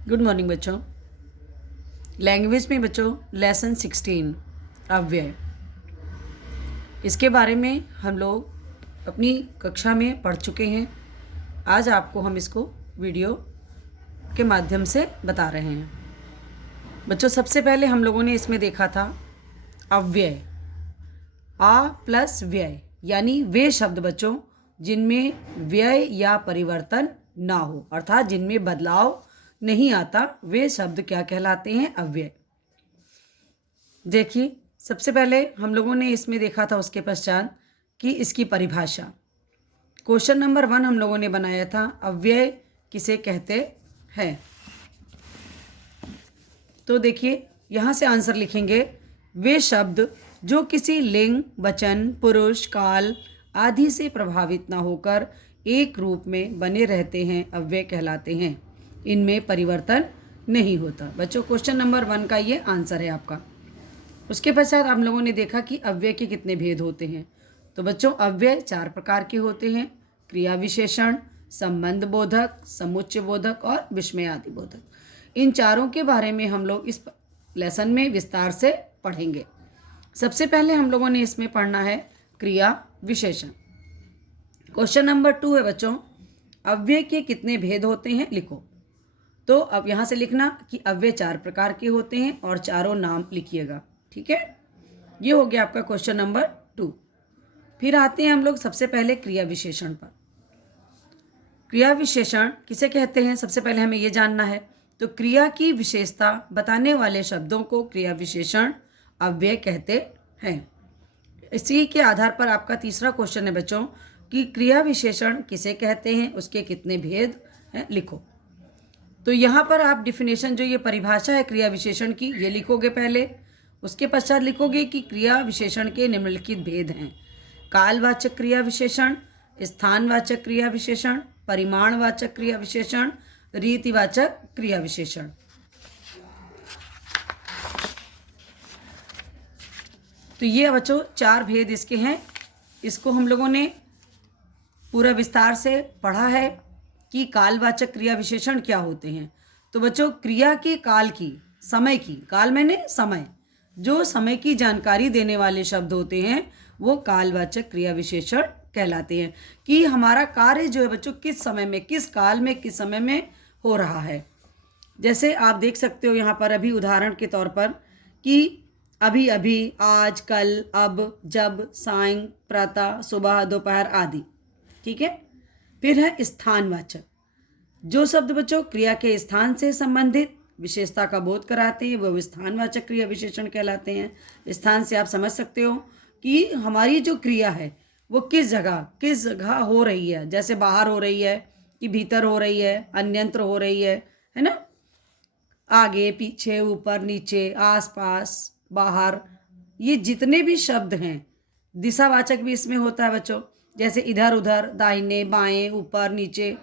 Good morning बच्चों। Language में बच्चों लेसन 16 अव्यय, इसके बारे में हम लोग अपनी कक्षा में पढ़ चुके हैं। आज आपको हम इसको वीडियो के माध्यम से बता रहे हैं। बच्चों सबसे पहले हम लोगों ने इसमें देखा था अव्यय, आ प्लस व्यय, यानी वे शब्द बच्चों जिनमें व्यय या परिवर्तन ना हो, अर्थात जिनमें बदलाव नहीं आता, वे शब्द क्या कहलाते हैं? अव्यय। देखिए सबसे पहले हम लोगों ने इसमें देखा था उसके पश्चात कि इसकी परिभाषा। क्वेश्चन नंबर 1 हम लोगों ने बनाया था, अव्यय किसे कहते हैं। तो देखिए यहाँ से आंसर लिखेंगे, वे शब्द जो किसी लिंग, वचन, पुरुष, काल आदि से प्रभावित न होकर एक रूप में बने रहते हैं, अव्यय कहलाते हैं। इनमें परिवर्तन नहीं होता। बच्चों क्वेश्चन नंबर 1 का ये आंसर है आपका। उसके पश्चात हम लोगों ने देखा कि अव्यय के कितने भेद होते हैं। तो बच्चों अव्यय 4 प्रकार के होते हैं, क्रिया विशेषण, संबंध बोधक, समुच्चय बोधक और विस्मयादि बोधक। इन चारों के बारे में हम लोग इस लेसन में विस्तार से पढ़ेंगे। सबसे पहले हम लोगों ने इसमें पढ़ना है क्रिया विशेषण। क्वेश्चन नंबर 2 है बच्चों, अव्यय के कितने भेद होते हैं लिखो। तो अब यहाँ से लिखना कि अव्यय 4 प्रकार के होते हैं और चारों नाम लिखिएगा, ठीक है। ये हो गया आपका क्वेश्चन नंबर 2। फिर आते हैं हम लोग सबसे पहले क्रिया विशेषण पर। क्रिया विशेषण किसे कहते हैं, सबसे पहले हमें ये जानना है। तो क्रिया की विशेषता बताने वाले शब्दों को क्रिया विशेषण अव्यय कहते हैं। इसी के आधार पर आपका तीसरा क्वेश्चन है बच्चों कि क्रिया विशेषण किसे कहते हैं, उसके कितने भेद हैं लिखो। तो यहाँ पर आप डिफिनेशन, जो ये परिभाषा है क्रिया विशेषण की, ये लिखोगे पहले। उसके पश्चात लिखोगे कि क्रिया विशेषण के निम्नलिखित भेद हैं: कालवाचक क्रिया विशेषण, स्थानवाचक क्रिया विशेषण, परिमाणवाचक क्रिया विशेषण, रीतिवाचक क्रिया विशेषण। तो ये बच्चों 4 भेद इसके हैं। इसको हम लोगों ने पूरा विस्तार से पढ़ा है कि कालवाचक क्रिया विशेषण क्या होते हैं। तो बच्चों क्रिया के काल की, समय की, काल मैंने समय, जो समय की जानकारी देने वाले शब्द होते हैं वो कालवाचक क्रिया विशेषण कहलाते हैं। कि हमारा कार्य जो है बच्चों किस समय में, किस काल में, किस समय में हो रहा है। जैसे आप देख सकते हो यहाँ पर अभी उदाहरण के तौर पर कि अभी अभी, आज, कल, अब, जब, सायं, प्रातः, सुबह, दोपहर आदि, ठीक है। फिर है स्थानवाचक, जो शब्द बच्चों क्रिया के स्थान से संबंधित विशेषता का बोध कराते हैं वो स्थानवाचक क्रिया विशेषण कहलाते हैं। स्थान से आप समझ सकते हो कि हमारी जो क्रिया है वो किस जगह हो रही है। जैसे बाहर हो रही है कि भीतर हो रही है, अन्यंत्र हो रही है ना, आगे पीछे, ऊपर नीचे, आसपास, बाहर, ये जितने भी शब्द हैं। दिशावाचक भी इसमें होता है बच्चों, जैसे इधर उधर, दाहिने बाएं, ऊपर नीचे।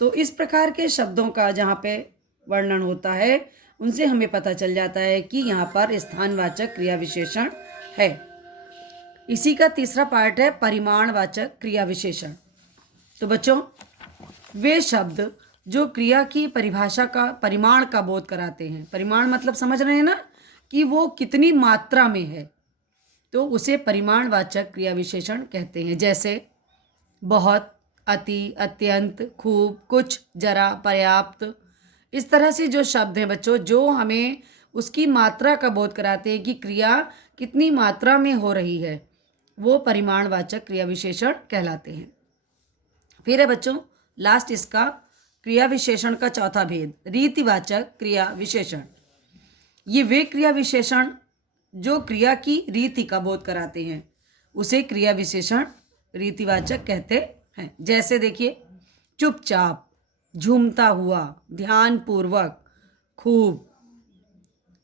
तो इस प्रकार के शब्दों का जहाँ पे वर्णन होता है उनसे हमें पता चल जाता है कि यहाँ पर स्थानवाचक क्रिया विशेषण है। इसी का तीसरा पार्ट है परिमाणवाचक क्रिया विशेषण। तो बच्चों वे शब्द जो क्रिया की परिभाषा का, परिमाण का बोध कराते हैं। परिमाण मतलब समझ रहे हैं ना कि वो कितनी मात्रा में है, तो उसे परिमाणवाचक क्रिया विशेषण कहते हैं। जैसे बहुत, अति, अत्यंत, खूब, कुछ, जरा, पर्याप्त। इस तरह से जो शब्द हैं बच्चों जो हमें उसकी मात्रा का बोध कराते हैं कि क्रिया कितनी मात्रा में हो रही है, वो परिमाणवाचक क्रिया विशेषण कहलाते हैं। फिर है बच्चों लास्ट इसका क्रिया विशेषण का चौथा भेद, रीतिवाचक क्रिया विशेषण। ये वे क्रिया विशेषण जो क्रिया की रीति का बोध कराते हैं उसे क्रिया विशेषण रीतिवाचक कहते हैं। जैसे देखिए चुपचाप, झूमता हुआ, ध्यानपूर्वक, खूब।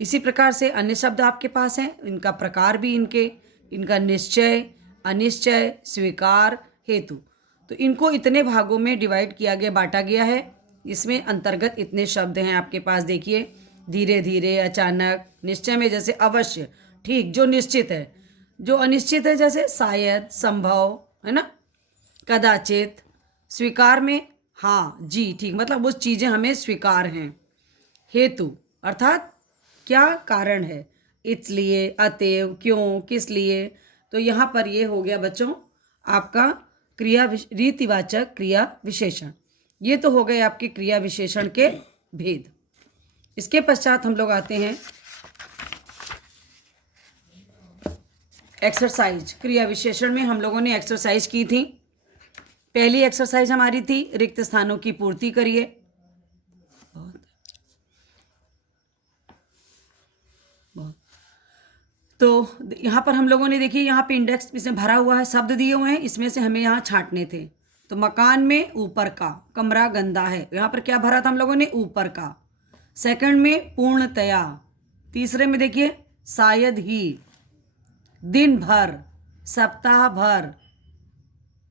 इसी प्रकार से अन्य शब्द आपके पास हैं, इनका प्रकार भी इनका निश्चय, अनिश्चय, स्वीकार, हेतु। तो इनको इतने भागों में डिवाइड किया गया, बांटा गया है। इसमें अंतर्गत इतने शब्द हैं आपके पास। देखिए धीरे धीरे, अचानक, निश्चय में जैसे अवश्य, ठीक, जो निश्चित है। जो अनिश्चित है जैसे शायद, संभव, है ना, कदाचित। स्वीकार में हाँ जी, ठीक, मतलब वो चीज़ें हमें स्वीकार हैं। हेतु अर्थात क्या कारण है, इसलिए, अतएव, क्यों, किस लिए। तो यहाँ पर ये हो गया बच्चों आपका रीतिवाचक क्रिया विशेषण। ये तो हो गए आपके क्रिया विशेषण के भेद। इसके पश्चात हम लोग आते हैं एक्सरसाइज। क्रिया विशेषण में हम लोगों ने एक्सरसाइज की थी। पहली एक्सरसाइज हमारी थी रिक्त स्थानों की पूर्ति करिए। तो यहाँ पर हम लोगों ने देखिए, यहाँ पे इंडेक्स इसमें भरा हुआ है, शब्द दिए हुए हैं, इसमें से हमें यहाँ छांटने थे। तो मकान में ऊपर का, कमरा गंदा है, यहाँ पर क्या भरा था हम लोगों ने, ऊपर का। सेकंड में पूर्णतया। तीसरे में देखिए शायद ही, दिन भर, सप्ताह भर,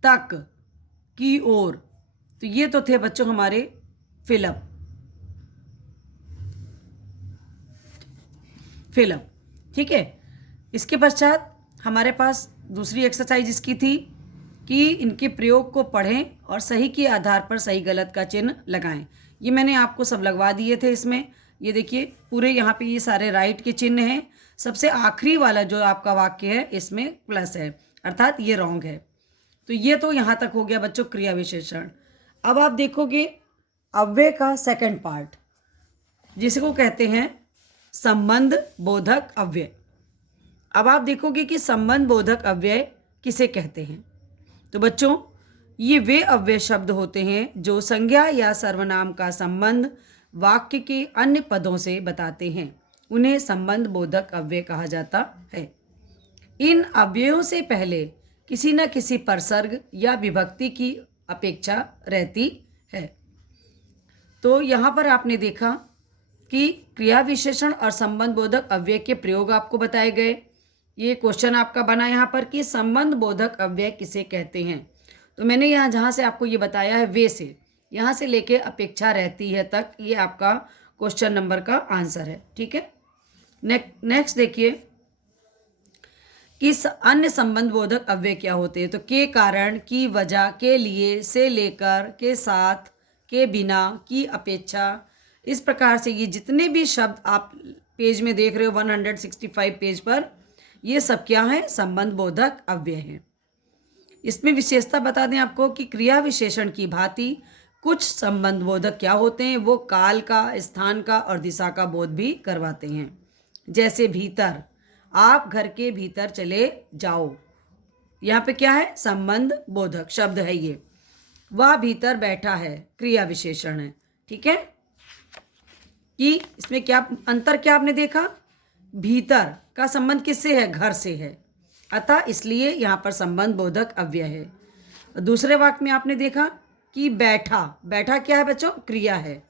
तक, की ओर। तो ये तो थे बच्चों हमारे फिलअप। ठीक है। इसके पश्चात हमारे पास दूसरी एक्सरसाइज इसकी थी कि इनके प्रयोग को पढ़ें और सही के आधार पर सही गलत का चिन्ह लगाएं। ये मैंने आपको सब लगवा दिए थे इसमें। ये देखिए पूरे यहाँ पे ये सारे राइट के चिन्ह हैं। सबसे आखिरी वाला जो आपका वाक्य है इसमें प्लस है, अर्थात ये रॉन्ग है। तो ये तो यहाँ तक हो गया बच्चों क्रिया विशेषण। अब आप देखोगे अव्यय का सेकंड पार्ट, जिसको कहते हैं संबंध बोधक अव्यय। अब आप देखोगे कि संबंध बोधक अव्यय किसे कहते हैं। तो बच्चों ये वे अव्यय शब्द होते हैं जो संज्ञा या सर्वनाम का संबंध वाक्य के अन्य पदों से बताते हैं। उन्हें संबंध बोधक अव्यय कहा जाता है। इन अव्ययों से पहले किसी न किसी परसर्ग या विभक्ति की अपेक्षा रहती है। तो यहाँ पर आपने देखा कि क्रिया विशेषण और संबंध बोधक अव्यय के प्रयोग आपको बताए गए। ये क्वेश्चन आपका बना यहाँ पर कि संबंध बोधक अव्यय किसे कहते हैं। तो मैंने यहाँ जहाँ से आपको ये बताया है वे से, यहाँ से लेके अपेक्षा रहती है तक, ये आपका क्वेश्चन नंबर का आंसर है। ठीक है। नेक्स्ट देखिए कि अन्य संबंध बोधक अव्यय क्या होते हैं। तो के कारण, की वजह, के लिए, से लेकर, के साथ, के बिना, की अपेक्षा, इस प्रकार से ये जितने भी शब्द आप पेज में देख रहे हो 165 पेज पर, ये सब क्या है, संबंध बोधक अव्यय हैं। इसमें विशेषता बता दें आपको कि क्रिया विशेषण की भांति कुछ संबंध बोधक क्या होते हैं, वो काल का, स्थान का और दिशा का बोध भी करवाते हैं। जैसे भीतर, आप घर के भीतर चले जाओ, यहाँ पे क्या है, संबंध बोधक शब्द है ये। वह भीतर बैठा है, क्रिया विशेषण है। ठीक है कि इसमें क्या अंतर, क्या आपने देखा, भीतर का संबंध किससे है, घर से है, अतः इसलिए यहाँ पर संबंध बोधक अव्यय है। दूसरे वाक्य में आपने देखा कि बैठा, बैठा क्या है बच्चों, क्रिया है,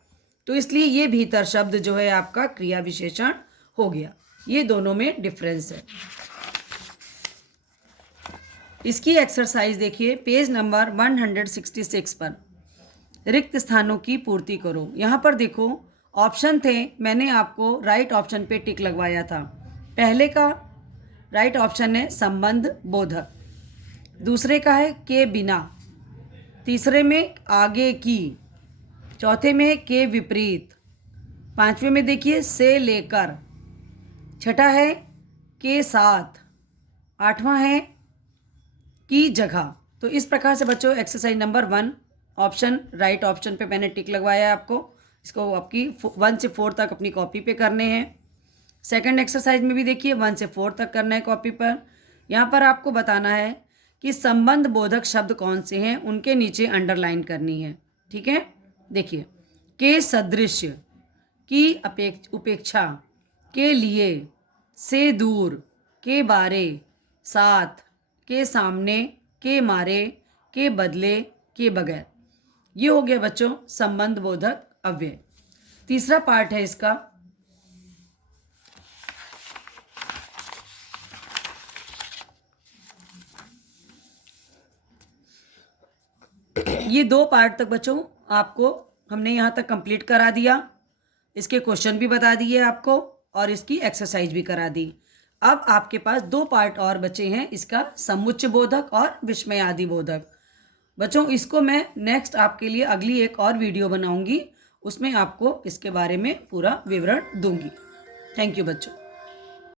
तो इसलिए ये भीतर शब्द जो है आपका क्रिया विशेषण हो गया। ये दोनों में डिफरेंस है। इसकी एक्सरसाइज देखिए पेज नंबर 166 पर, रिक्त स्थानों की पूर्ति करो। यहाँ पर देखो ऑप्शन थे, मैंने आपको राइट ऑप्शन पे टिक लगवाया था। पहले का राइट ऑप्शन है संबंध बोधक, दूसरे का है के बिना, तीसरे में आगे की, चौथे में के विपरीत, पांचवें में देखिए से लेकर, छठा है के साथ, आठवां है की जगह। तो इस प्रकार से बच्चों exercise number 1 option right option पे मैंने टिक लगवाया है आपको। इसको आपकी 1 से 4 तक अपनी कॉपी पे करने हैं। सेकंड एक्सरसाइज में भी देखिए 1 से 4 तक करना है कॉपी पर। यहाँ पर आपको बताना है कि संबंध बोधक शब्द कौन से हैं, उनके नीचे अंडरलाइन करनी है। ठीक है, देखिए के सदृश, की उपेक्षा, के लिए, से दूर, के बारे, साथ, के सामने, के मारे, के बदले, के बगैर। ये हो गया बच्चों संबंध बोधक अव्यय। तीसरा पार्ट है इसका ये 2 पार्ट तक बच्चों आपको हमने यहाँ तक कंप्लीट करा दिया। इसके क्वेश्चन भी बता दिए आपको और इसकी एक्सरसाइज भी करा दी। अब आपके पास 2 पार्ट और बचे हैं, इसका समुच्चय बोधक और विस्मयादि बोधक। बच्चों इसको मैं नेक्स्ट आपके लिए अगली एक और वीडियो बनाऊंगी, उसमें आपको इसके बारे में पूरा विवरण दूंगी। थैंक यू बच्चों।